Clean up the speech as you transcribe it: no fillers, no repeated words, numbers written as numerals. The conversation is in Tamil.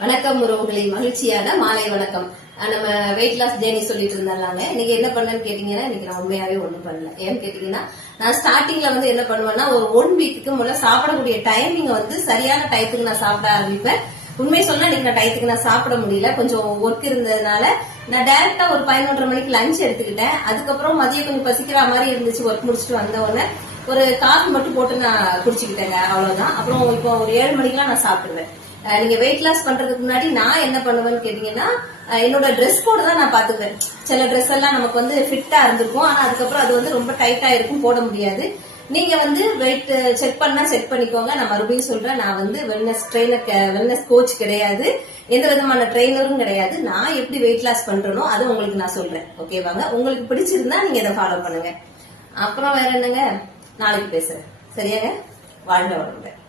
வணக்கம் உறவுகளை, மகிழ்ச்சியான மாலை வணக்கம். நம்ம வெயிட் லாஸ் ஜேர்னி சொல்லிட்டு இருந்தாங்க. இன்னைக்கு என்ன பண்ணேன்னு கேட்டீங்கன்னா, இன்னைக்கு நான் உண்மையாவே ஒண்ணும் பண்ணல. ஏன்னு கேட்டீங்கன்னா, நான் ஸ்டார்டிங்ல என்ன பண்ணுவேன்னா, ஒரு 1 வீக்குக்கு முதல்ல சாப்பிடக்கூடிய டைமிங் சரியான டயத்துக்கு நான் சாப்பிட ஆரம்பிப்பேன். உண்மை சொன்னா இன்னைக்கு நான் டயத்துக்கு நான் சாப்பிட முடியல, கொஞ்சம் ஒர்க் இருந்ததுனால நான் டைரக்டா ஒரு 11:30 மணிக்கு லஞ்ச் எடுத்துக்கிட்டேன். அதுக்கப்புறம் மதியம் கொஞ்சம் பசிக்கிற மாதிரி இருந்துச்சு. ஒர்க் முடிச்சுட்டு வந்த உடனே ஒரு காஃபி மட்டும் போட்டு நான் குடிச்சுக்கிட்டேங்க, அவ்வளவுதான். அப்புறம் இப்போ ஒரு 7 மணிக்கெல்லாம் நான் சாப்பிடுவேன். நீங்க வெயிட் லாஸ் பண்றதுக்கு முன்னாடி நான் என்ன பண்ணுவேன்னு கேட்டீங்கன்னா, என்னோட ட்ரெஸ் கோட் தான் நான் பாத்துக்குவேன். சில ட்ரெஸ் எல்லாம் நமக்கு ஃபிட்டா இருந்திருக்கும், ஆனா அதுக்கப்புறம் அது ரொம்ப டைட்டா இருக்கும், போட முடியாது. நீங்க வெயிட் செக் பண்ணா செக் பண்ணிக்கோங்க. நான் மறுபடியும் சொல்றேன், நான் வெல்னஸ் ட்ரெயினர், வெல்னஸ் கோச் கிடையாது, எந்த விதமான ட்ரெயினரும் கிடையாது. நான் எப்படி வெயிட் லாஸ் பண்றேனோ அதை உங்களுக்கு நான் சொல்றேன். ஓகேவாங்க? உங்களுக்கு பிடிச்சிருந்தா நீங்க இதை ஃபாலோ பண்ணுங்க. அப்புறம் வேற என்னங்க, நாளைக்கு பேசுறேன். சரியாங்க? வாழ்க வளமுடன்.